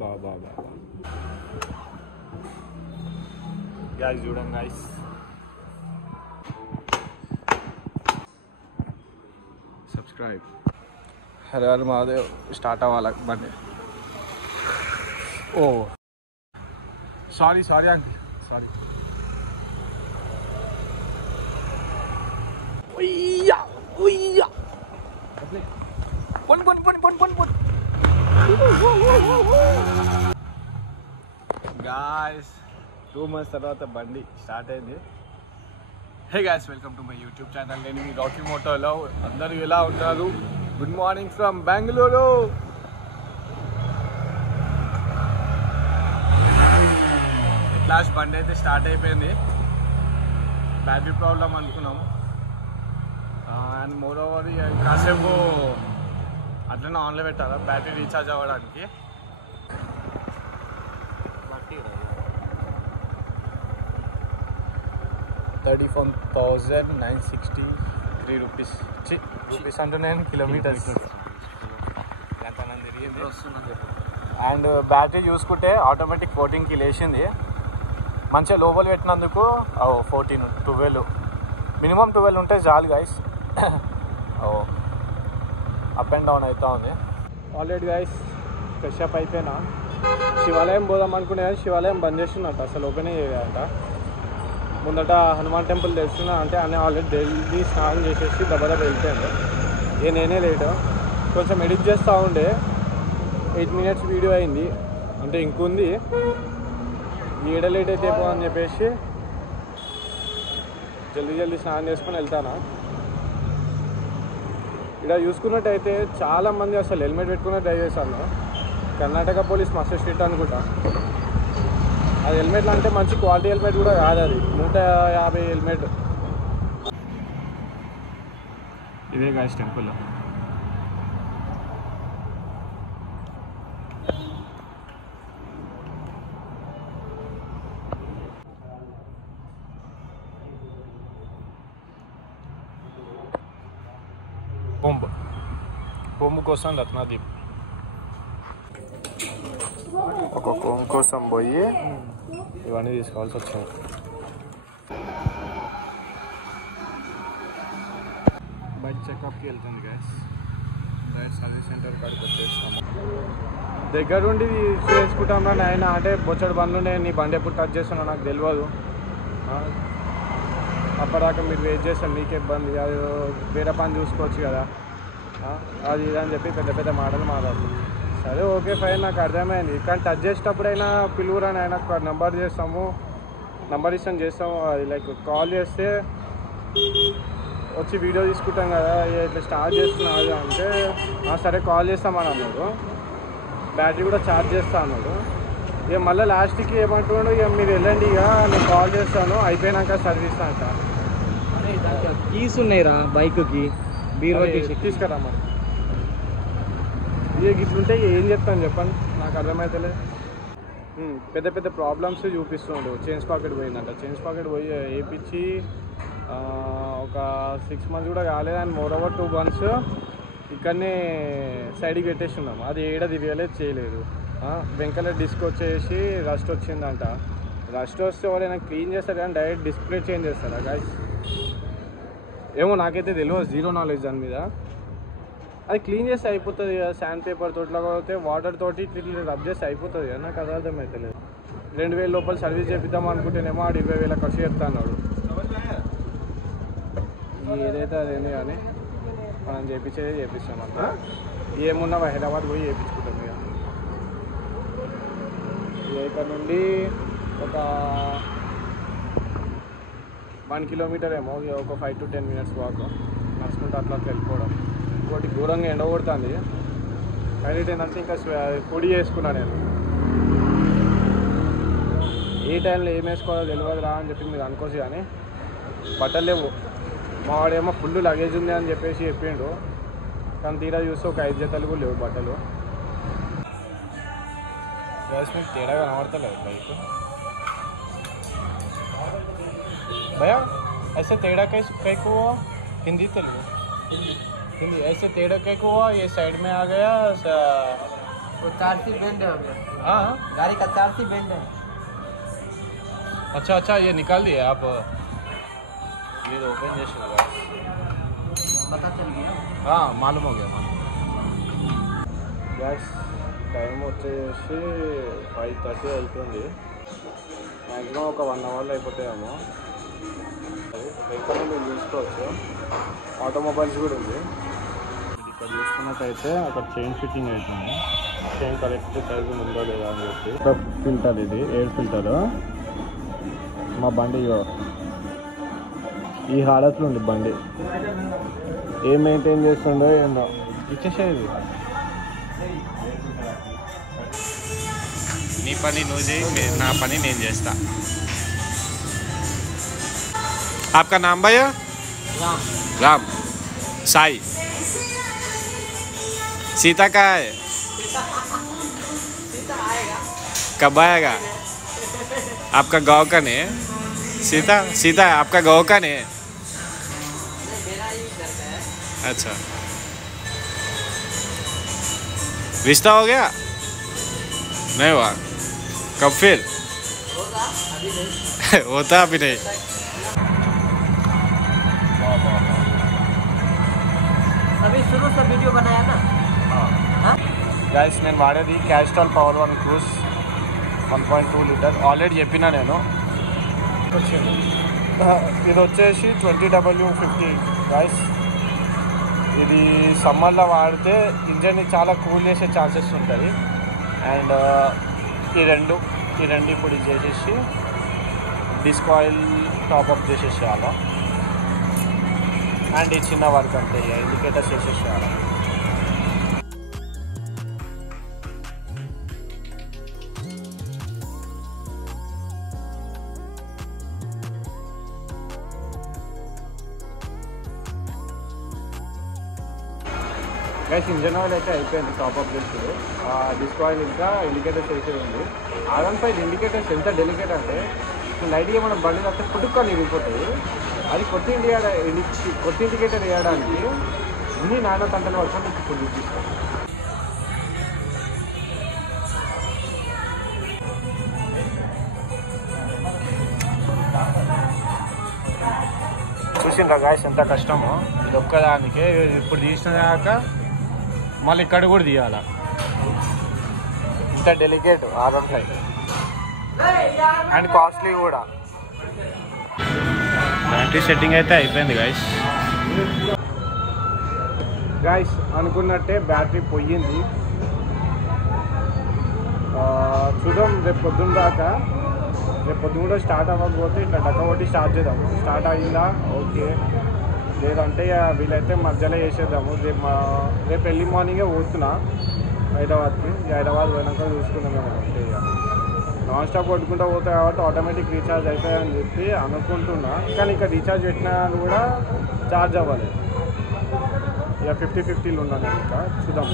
బాబా gas చూడండి guys. Subscribe. Hara Hara Mahadev. Start అవ్వాలి బండి. ఓ sorry uncle, sorry. Guys 2 months తర్వాత బండి స్టార్ట్ అయింది. Hey guys, welcome to my YouTube channel. నేను మీ రాకీ మోటోలో. అందరూ ఎలా ఉన్నారు? Good morning from Bengaluru. Last బండి అయితే స్టార్ట్ అయిపోయింది. బ్యాటరీ ప్రాబ్లం అనుకున్నాము. అండ్ మోర్ ఓవర్ కాసేపు అట్లనే ఆన్లో పెట్టాలా బ్యాటరీ రీఛార్జ్ అవ్వడానికి. 34,963 రూపీస్. రూపీస్ అంటే నేను కిలోమీటర్స్ ఎంతమంది తిరిగింది. అండ్ బ్యాటరీ చూసుకుంటే ఆటోమేటిక్ 14కి లేచింది. మంచిగా లోపల పెట్టినందుకు 14, 12 మినిమం 12 ఉంటే చాలు గైస్. అప్ అండ్ డౌన్ అవుతా ఉంది. ఆల్రెడీ గైస్ ఫ్రెష్ అప్ అయిపోయినా. శివాలయం పోదాం అనుకునే కానీ శివాలయం బంద్ చేస్తున్నట్టు, అసలు ఓపెన్ చేయాలంట. ముందట హనుమాన్ టెంపుల్ తెలుస్తున్నా అంటే అన్నీ ఆల్రెడీ డైలీ స్నానం చేసేసి దెబ్బ వెళ్ళిపోయాను. నేనే లేటు కొంచెం ఎడిట్ చేస్తూ ఉండే. 8 minutes వీడియో అయింది, అంటే ఇంకుంది. ఏడ లేట్ అయితే అని చెప్పేసి జల్దీ స్నానం చేసుకొని వెళ్తాను. ఇక్కడ చూసుకున్నట్టయితే చాలామంది అసలు హెల్మెట్ పెట్టుకునే డ్రైవ్ చేశాను. కర్ణాటక పోలీస్ మస్తు స్ట్రిక్ట్ అనుకుంటా. అది హెల్మెట్లు అంటే మంచి క్వాలిటీ హెల్మెట్ కూడా కాదు, అది 150 హెల్మెట్. ఇదే గాయస్ టెంపుల్. కొంబు కోసం రత్నాదీప్. ఒక కొంబు కోసం పోయి ఇవన్నీ తీసుకోవాల్సి వచ్చింది. బైక్ చెకప్కి వెళ్తుంది గైస్. బైక్ సర్వీస్ సెంటర్ కాడికి వచ్చేస్తాము. దగ్గరుండి చేసుకుంటాం ఆయన. అంటే బొచ్చడు బండ్లు ఉండే, నీ బండి ఎప్పుడు టచ్ చేస్తున్నా నాకు తెలియదు. అప్పటిదాకా మీరు వెయిట్ చేస్తాను, మీకే ఇబ్బంది. అది వేరే పని చూసుకోవచ్చు కదా, అది ఇది అని చెప్పి పెద్ద మాటలు మాట్లాడుతుంది. సరే ఓకే ఫైన్, నాకు అర్థమైంది. కానీ టచ్ చేసేటప్పుడైనా పిలువురని ఆయన నెంబర్ చేస్తాము, నెంబర్ చేస్తాము. అది లైక్ కాల్ చేస్తే వచ్చి వీడియో తీసుకుంటాం కదా, ఇట్లా స్టార్ట్ చేస్తున్నది అంటే సరే కాల్ చేస్తామని అన్నాడు. బ్యాటరీ కూడా ఛార్జ్ చేస్తా అన్నాడు. ఇక మళ్ళీ లాస్ట్కి ఏమంటున్నాడు, ఇక మీరు వెళ్ళండి, ఇక నేను కాల్ చేస్తాను అయిపోయినాక సర్వీస్ అంట. కీస్ ఉన్నాయిరా బైక్కి, బీరో తీసుకురా. మరి ఇక ఇట్లుంటే ఏం చెప్తాను చెప్పండి, నాకు అర్థమవుతలేదు. పెద్ద ప్రాబ్లమ్స్ చూపిస్తున్నాడు. చైన్స్ పాకెట్ పోయిందంట. చైన్స్ పాకెట్ పోయి వేయించి ఒక 6 months కూడా కాలేదు. అండ్ మోర్ ఓవర్ 2 months ఇక్కడనే సైడ్కి పెట్టేస్తున్నాము. అది ఏడ తిరగలేదు, చేయలేదు. వెంకల డిస్క్ వచ్చేసి రస్ట్ వచ్చిందంట. రస్ట్ వస్తే ఎవరైనా క్లీన్ చేస్తారు కానీ డైరెక్ట్ డిస్ప్లే చేంజ్ చేస్తారా గాయస్? ఏమో నాకైతే తెలియదు, జీరో నాలెడ్జ్ దాని మీద. అది క్లీన్ చేస్తే అయిపోతుంది కదా, శాండ్ పేపర్ తోటి లేకపోతే వాటర్ తోటి ఇట్లా రబ్ చేస్తే అయిపోతుంది కదా. నాకు అది అర్థమవుతలేదు. 2,000 లోపల సర్వీస్ చేపిద్దాం అనుకుంటేనేమో 20,000 ఖర్చు చేస్తా అన్నాడు. ఏదైతే అదేంది కానీ మనం చేపిస్తాం అంతా. ఏమున్నా హైదరాబాద్ పోయి చేయించుకుంటాం. ఇక ఇక్కడ నుండి ఒక 1 kilometer ఏమో, ఒక 5 to 10 minutes వాక్ నడుచుకుంటూ అట్లా వెళ్ళిపోవడం. ఇంకోటి దూరంగా ఎండ కొడుతుంది. హైలైట్ ఏంటంటే ఇంకా పొడి చేసుకున్నా నేను. ఏ టైంలో ఏం వేసుకోవాలో తెలియదు రా అని చెప్పి మీరు అనుకోవచ్చు. కానీ బట్టలు లేవు. మా వాడేమో ఫుల్ లగేజ్ ఉంది అని చెప్పేసి చెప్పిండు. కానీ తీరా చూస్తే ఒక 5 జతలు కూడా లేవు బట్టలు. మీకు తేడా కనబడతలేదు బైక్ भैया? ऐसे टेढ़ा कई को हुआ? हिंदी तेलुगु? हिंदी। ऐसे टेढ़ा कई को हुआ? ये साइड में आ गया वो 4 सी बेंड है हो गया, हाँ गाड़ी का 4 सी बेंड है। अच्छा अच्छा, ये निकाल दिए आप? ये तो ओपन जैसे होगा। पता चल गया। हाँ मालूम हो गया, मालूम। గ్యాస్ టైం వచ్చేసి 5:30 అవుతుంది. మ్యాక్సిమం ఒక 1 అవర్లో అయిపోతాయేమో. అది వెహికల్ మీరు చూసుకోవచ్చు, ఆటోమొబైల్స్ కూడా ఉంది. ఇక్కడ చూసుకున్నట్టయితే అక్కడ చైన్ ఫిట్టింగ్ అవుతుంది. చైన్ కరెక్ట్ సైజు ఉందో లేదా అని చెప్పి. ఫిల్టర్, ఇది ఎయిర్ ఫిల్టర్. మా బండి ఈ హాలత్లో ఉంది బండి. ఏం మెయింటైన్ చేస్తుండో ఏందో. ఇచ్చేసేది. నీ పని నువ్వు చేయి, నా పని నేను చేస్తా. आपका नाम भैया? राम। राम। साई। सीता कहाँ है? सीता आएगा। कब आएगा? आपका गाँव का नहीं है? सीता सीता आपका गाँव का नहीं है? मेरा ही घर का है। अच्छा, रिश्ता हो गया? नहीं हुआ? कब फिर? होगा, अभी नहीं। होता अभी नहीं. अभी शुरू से वीडियो बनाया ना। గైస్ నేను వాడేది Castrol power 1 cruise 1.2 litre. Already చెప్పినా నేను. వచ్చింది ఇది వచ్చేసి 20W50 గైస్. ఇది సమ్మర్లో వాడితే ఇంజన్ని చాలా కూల్ చేసే ఛాన్సెస్ ఉంటుంది. అండ్ ఈ రెండు ఇప్పుడు ఇది చేసేసి డిస్క్ ఆయిల్ టాప్అప్ చేసేసేయాలి. అండ్ ఈ చిన్న వర్క్ అంటే ఇండికేటర్స్ చేసేసేయాలి. గైస్ ఇంజన్ ఆయిల్ అయితే అయిపోయింది టాప్అప్ చేస్తుంది. డిస్క్ ఆయిల్ ఇంకా ఇండికేటర్స్ వేసేది ఉంది. R15 ఇండికేటర్స్ ఎంత డెలికేట్ అంటే లైట్గా మనం బండి తప్పితే పుట్టుకొని ఇరిగిపోతుంది. అది కొత్త ఇండికేటర్ వేయడానికి ఇన్ని నాన్న తంటలు వర్షం మీకు ఇప్పుడు చూపిస్తాం. చూసిండ్రా గాయస్ ఎంత కష్టమో. ఇది ఒక్కదానికే ఇప్పుడు తీసినాక మళ్ళీ ఇక్కడ కూడా తీయాలి. ఇంత డెలికేట్ R15 అండ్ కాస్ట్లీ కూడా. బ్యాటరీ సెట్టింగ్ అయితే అయిపోయింది గాయస్ అనుకున్నట్టే బ్యాటరీ పోయింది. చూద్దాం రేపు పొద్దున్న దాకా. రేపు పొద్దున్న కూడా స్టార్ట్ అవ్వకపోతే ఇట్లా డక్క కొట్టి స్టార్ట్ చేద్దాము. స్టార్ట్ అయిందా ఓకే, లేదంటే వీలైతే మధ్యలో వేసేద్దాము. రేపు ఎర్లీ మార్నింగే పోతున్నా హైదరాబాద్కి. హైదరాబాద్ పోయినాక చూసుకున్నాం మేము. అంటే ఇక నాన్ స్టాప్ కొట్టుకుంటూ పోతాయి కాబట్టి ఆటోమేటిక్ రీఛార్జ్ అవుతాయని చెప్పి అనుకుంటున్నా. కానీ ఇక్కడ రీఛార్జ్ పెట్టినా కూడా ఛార్జ్ అవ్వాలి. ఇక 50-50 ఉన్నాను నేను. ఇంకా చూద్దాం.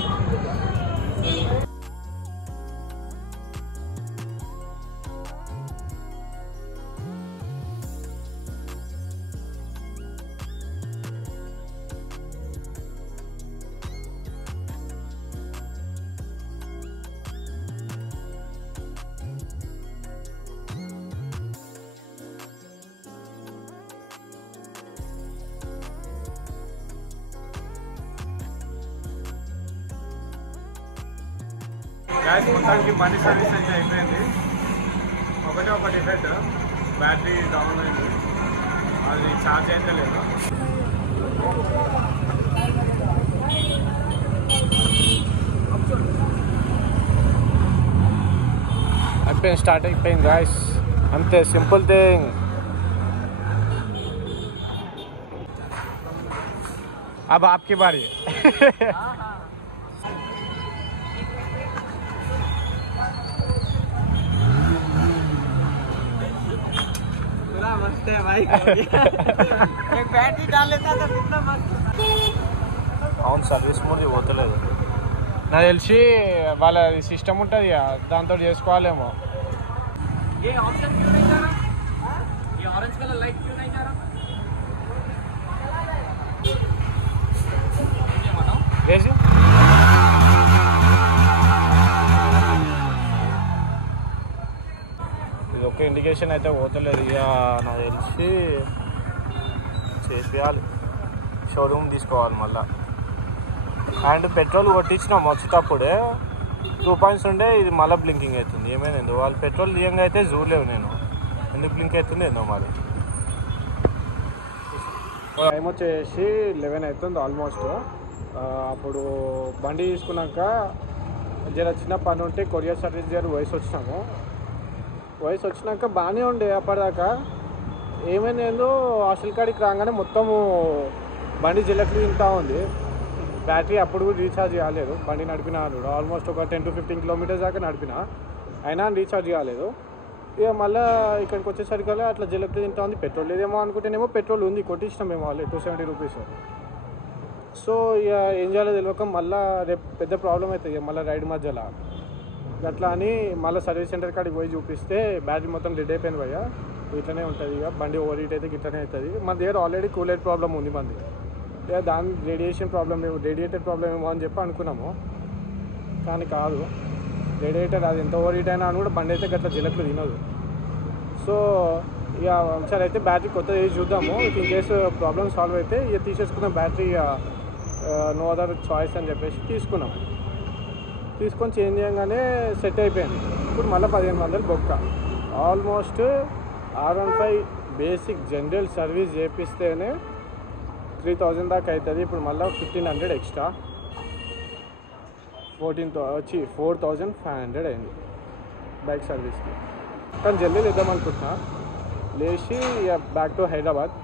గ్యాస్ మొత్తానికి బండి సర్వీస్ అయితే అయిపోయింది. ఒక డిఫెక్ట్, బ్యాటరీ డౌన్ అయింది. అది ఛార్జ్ అయితే లేదు. అయిపోయింది, స్టార్ట్ అయిపోయింది గాయస్. అంతే, సింపుల్ థింగ్. अब आपकी बारी. मस्त है भाई. एक बैटरी डाल लेता तो कितना मस्त. అవును, సర్వీస్ మూడు పోతలేదు. నాకు తెలిసి వాళ్ళ సిస్టమ్ ఉంటుంది, దాంతో చేసుకోవాలేమో. ये ऑप्शन क्यों नहीं जा रहा? ये ऑरेंज कलर लाइट क्यों नहीं जा रहा? వేసి ఇండికేషన్ అయితే పోతలేదు. ఇక నాకు తెలిసి చేయాలి, షోరూమ్ తీసుకోవాలి మళ్ళీ. అండ్ పెట్రోల్ కొట్టించినాం వచ్చేటప్పుడే 2 పాయింట్స్ ఉండే, ఇది మళ్ళీ బ్లింకింగ్ అవుతుంది. ఏమైంది వాళ్ళు పెట్రోల్ తీయంగా అయితే చూడలేవు నేను, ఎందుకు బ్లింక్ అవుతుంది ఏందో మరి. టైం వచ్చేసి 11 అవుతుంది ఆల్మోస్ట్. అప్పుడు బండి తీసుకున్నాక జర చిన్న పని ఉంటే కొరియర్ సర్వీస్ జర వయసు వచ్చినాక బాగానే ఉండే అప్పటిదాకా. ఏమైందో హాస్టల్ కాడికి రాగానే మొత్తము బండి జిల్లకి తింటా ఉంది. బ్యాటరీ అప్పుడు కూడా రీఛార్జ్ కాలేదు. బండి నడిపినా ఆల్మోస్ట్ ఒక 10 to 15 కిలోమీటర్స్ దాకా నడిపిన, అయినా రీఛార్జ్ కాలేదు. ఇక మళ్ళీ ఇక్కడికి వచ్చేసరికల్లా అట్లా జిల్లకి తింటా ఉంది. పెట్రోల్ లేదేమో అనుకుంటేనేమో పెట్రోల్ ఉంది, కొట్టించినాం మేము వాళ్ళు 270 రూపీస్. సో ఇక ఏం చేయాలో తెలియక మళ్ళీ రేపు పెద్ద ప్రాబ్లం అవుతుంది మళ్ళీ రైడ్ మధ్యలో. అట్లా అని మళ్ళీ సర్వీస్ సెంటర్ కాడికి పోయి చూపిస్తే బ్యాటరీ మొత్తం డెడ్ అయిపోయింది భయ్య, ఇట్లనే ఉంటుంది. ఇక బండి ఓవర్ హీట్ అయితే ఇట్లనే అవుతుంది. మన దగ్గర ఆల్రెడీ కూలర్ ప్రాబ్లం ఉంది మంది, ఇక దాని రేడియేటర్ ప్రాబ్లం ఏమో అని చెప్పి అనుకున్నాము. కానీ కాదు, రేడియేటర్ అది ఎంత ఓవర్ హీట్ అయినా అని కూడా బండి అయితే గట్లా జిలకులు తినదు. సో ఇక ఒకసారి అయితే బ్యాటరీ కొత్తది వేసి చూద్దాము. ఇన్ కేసు ప్రాబ్లమ్ సాల్వ్ అయితే ఇక తీసేసుకున్నాం బ్యాటరీ, నో అదర్ చాయిస్ అని చెప్పేసి తీసుకొని చేంజ్ చేయగానే సెట్ అయిపోయింది. ఇప్పుడు మళ్ళీ 1500 బొక్క. Almost R15 basic general service చేపిస్తేనే 3000 దాకా అవుతుంది. ఇప్పుడు మళ్ళీ 1500 ఎక్స్ట్రా, 4500 అయింది బైక్ సర్వీస్కి. కానీ జల్దీ లేద్దాం అనుకుంటున్నా, లేచి ఇక బ్యాక్ టు హైదరాబాద్.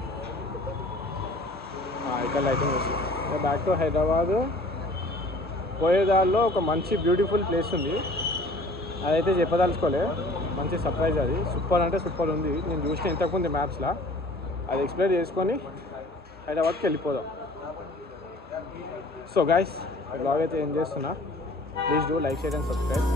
ఇక్కడ లైటింగ్ వస్తుంది. ఇక బ్యాక్ టు హైదరాబాద్ పోయేదారిలో ఒక మంచి బ్యూటిఫుల్ ప్లేస్ ఉంది, అదైతే చెప్పదలుచుకోలే. మంచి సర్ప్రైజ్, అది సూపర్ అంటే సూపర్ ఉంది. నేను చూసిన ఇంతకుముందు మ్యాప్స్లో, అది ఎక్స్ప్లోర్ చేసుకొని హైదరాబాద్కి వెళ్ళిపోదాం. సో గైస్, బ్లాగ్ అయితే ఏం చేస్తున్నా, please do like, share and subscribe.